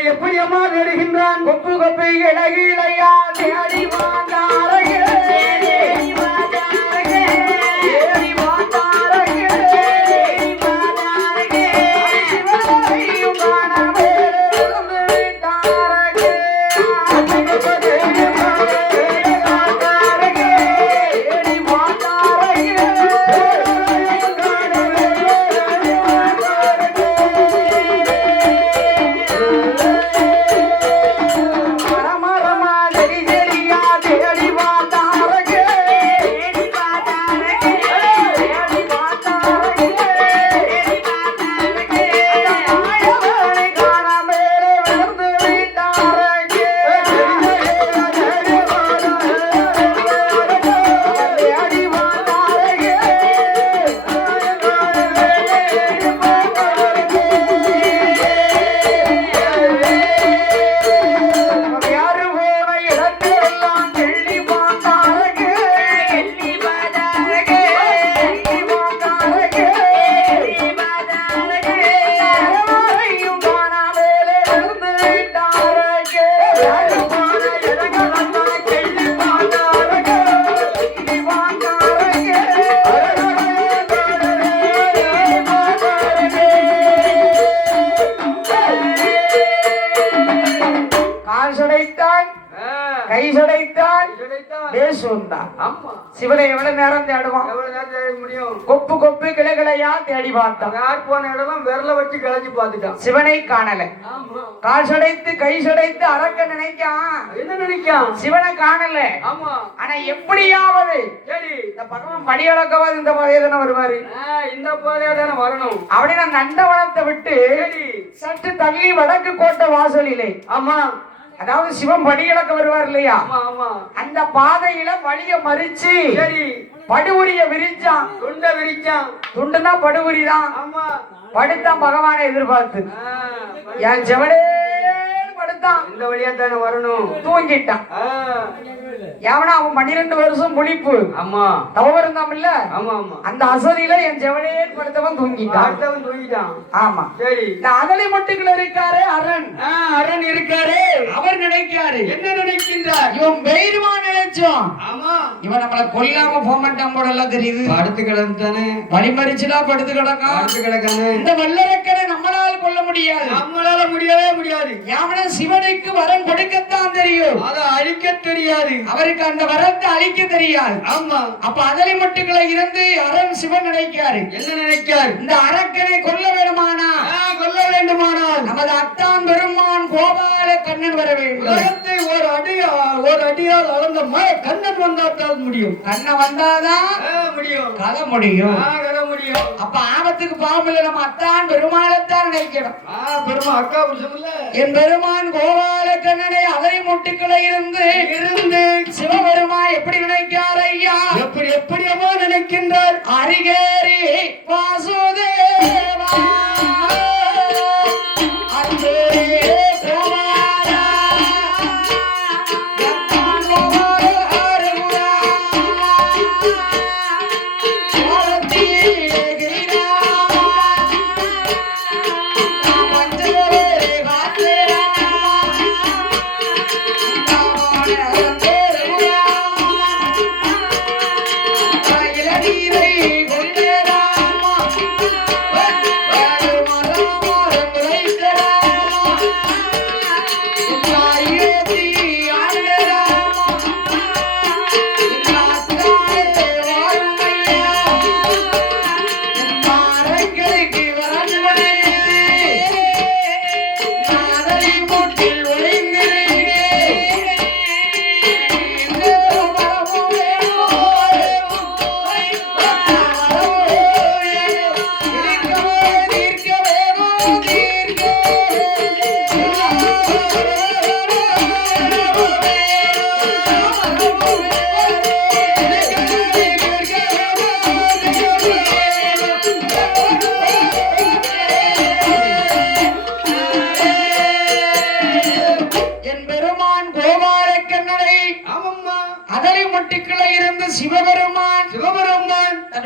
அவனை எப்படி அம்மா தேடுகின்றான்? கொப்பு கொப்பு இலகிலையா தேடி வாங்காரையே சிவனை எவ்வளவு நேரம் தேடுவான்? கொப்பு கொப்பு கிளைகளையா தேடி பார்த்தான். யார் போன இடம் விரல வச்சு கிளஞ்சி பார்த்துட்டான். சிவனை காணல. கால் சடைத்து கை சடைத்து அரக்க நினைக்கான். என்ன நினைக்கான்? சிவனை காணல. ஆனா எப்படியாவது இந்த பகவான் படி அளக்கவாது இந்த பாதையை தானே வருவாரு. இந்த பாதையா தானே வரணும் அப்படின்னு அந்த நண்டவனத்தை விட்டு சற்று தள்ளி வடக்கு கோட்டை வாசலிலே. ஆமா, அதாவது சிவன் படி இழக்க வருவார் இல்லையா, அந்த பாதையில வழிய மறிச்சு படுகுரிய விரிச்சான். துண்டுனா படுகுரிதான். படுத்தான் பகவானை எதிர்பார்த்து. என் செவனே படுத்தான். இந்த வழியா தானே வரணும். தூங்கிட்டான். எவனா அவன் 12 வருஷம் முழிப்பு. ஆமா, தவம் இருந்தாம் இல்ல. ஆமா ஆமா, அந்த அசதியில என் செவனே படுத்தவன் தூங்கிட்டான். ஆமா, சரி. இந்த அகலை மட்டுக்குள்ள இருக்காரு அரண். அரண் இருக்காரு. அவர் நினைக்காரு. என்ன நினைக்கின்றார்? இவன் பெயருமா நினைச்சோம். ஆமா, இவன் நம்மள கொல்லாம போக மாட்டான் போடலாம் தெரியுது. படுத்து கிடந்தானே வழிமறிச்சுடா படுத்து கிடக்கா. படுத்து கிடக்கானே. இந்த வல்லரக்கனை நம்மளால கொல்ல முடியாது. நம்மளால முடியவே முடியாது. யாவன சிவனுக்கு வரம் கொடுக்கத்தான் தெரியும், அதை அழிக்க தெரியாது. அவருக்கு அந்த வரத்தை அழிக்க தெரியாது. ஆமா, அப்ப அதலை மட்டுக்களை இருந்து அரண் சிவன் நினைக்காரு. என்ன நினைக்காரு? இந்த அரக்கனை கொல்ல வேண்டுமானால் நமது அத்தான் பெருமான் கோபால கண்ணன் வர வேண்டும். ஒரு அடியால் அளந்த கண்ணன் வந்தால் முடியும். கண்ணன் வந்தாதான் முடியும். கதை முடியும். அப்ப ஆபத்துக்கு பாவமில்லை. நம்ம அத்தான் பெருமாளைத்தான் நினைக்கணும். பெருமா அக்கா என் பெருமான் கோபால கண்ணனை அதலை முட்டுக்களை இருந்து சிவபெருமா எப்படி நினைக்கிறார் ஐயா? எப்படியோ நினைக்கின்றார். அரிகேரி வாசுதேவா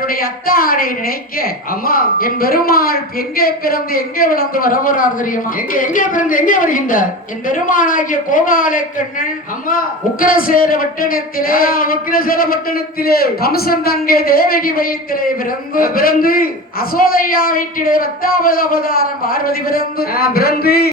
தன்னுடைய அத்தானை நினைக்க ஆமா என் பெருமாள் எங்கே பிறந்து எங்கே வளர்ந்து வரவரார் தெரியுமா? எங்கே பிறந்து எங்கே வருகின்றார்? என் பெருமானாகிய கோபால கண்ணன் அம்மா உக்கிரசேர பட்டணத்திலே கம்சன் தங்கை தேவகி வயிற்றிலே பிறந்து பிறந்து அசோதையா வீட்டிலே 10வது அவதாரம் பார்வதி பிறந்து